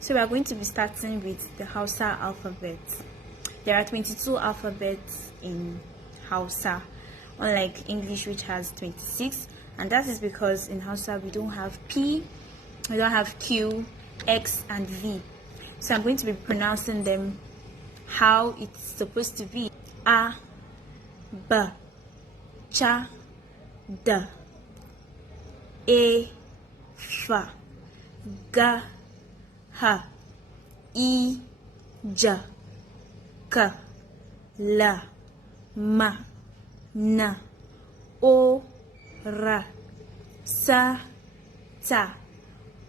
So we are going to be starting with the Hausa alphabet. There are 22 alphabets in Hausa, unlike English which has 26, and that is because in Hausa we don't have P, we don't have Q, X and V. So I'm going to be pronouncing them how it's supposed to be. A, B, Ch, D, E, F, G, H, I, J, K, L, M, N, O, R, S, T,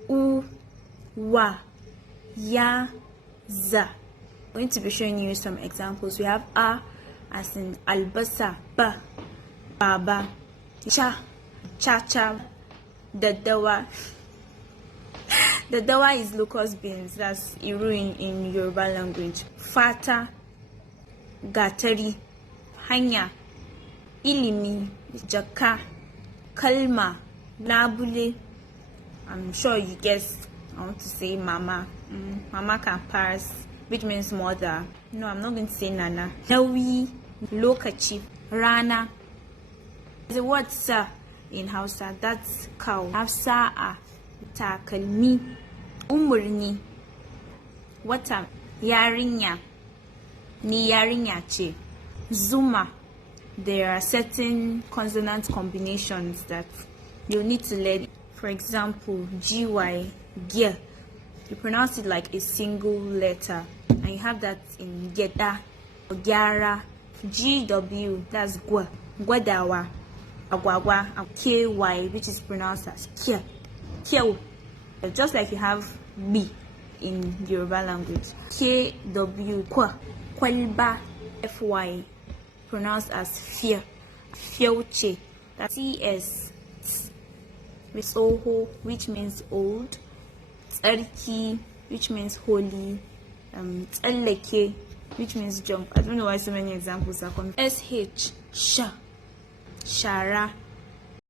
U, W, Y, Z. I'm going to be showing you some examples. We have A as in albasa, B, baba, cha, cha, daddawa. Daddawa is locust beans, that's iru in Yoruba language. Fata, gatari, hanya, ilimi, jaka, kalma, labule. I'm sure you guessed. I want to say mama. Mama can pass, which means mother. No, I'm not going to say nana. Nawi, lokaci, rana. The word sa in Hausa, that's cow. Have sa'a, takalmi, umurni, wata, yarinya, ni yarinya ce, zuma. There are certain consonant combinations that you need to learn. For example, GY, gear. You pronounce it like a single letter, and you have that in geda, gyara. GW, that's gwa, gwadawa, agwagwa, and KY, which is pronounced as kia, kiao. Just like you have B in Yoruba language. KW, kwa, kwalba. FY, pronounced as fear, fioche. That's TS, with Soho, which means old. Tsarki, which means holy. Tsallake, which means jump. I don't know why so many examples are coming. SH, sha, shara.